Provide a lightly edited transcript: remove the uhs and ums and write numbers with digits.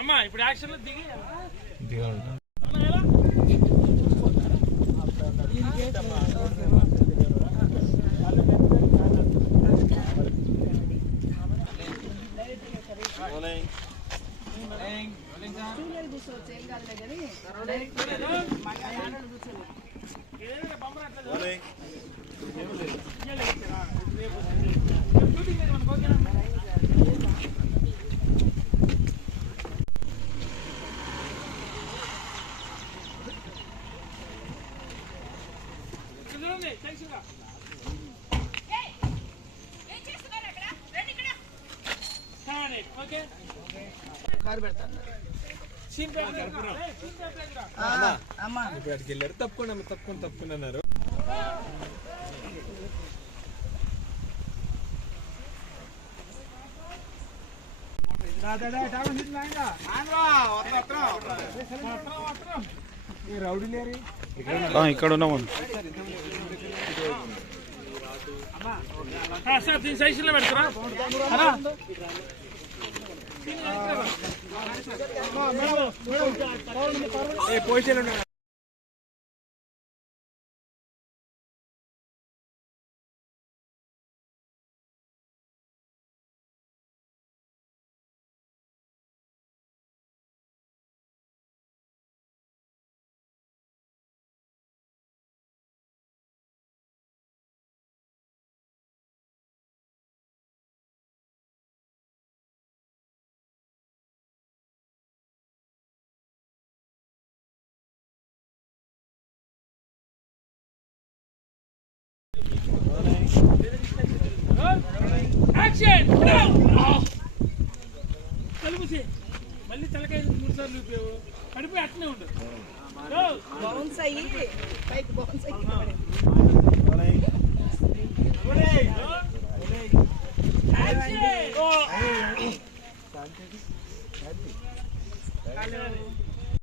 అమ్మా ఇప్పుడు యాక్షన్ లో దిగి వెళ్ళారు. తప్పకుండా అన్నారు. ఇక్కడ ఉన్నాము సార్ దీని సైజులో పెడతారా? పొజిషన్ కలుపుసి మళ్ళీ తలకాయ 3 సార్లు కడుపు అట్నే ఉండదు. బౌన్స్ అయ్యి పైకి బౌన్స్ అయ్యి యాక్షన్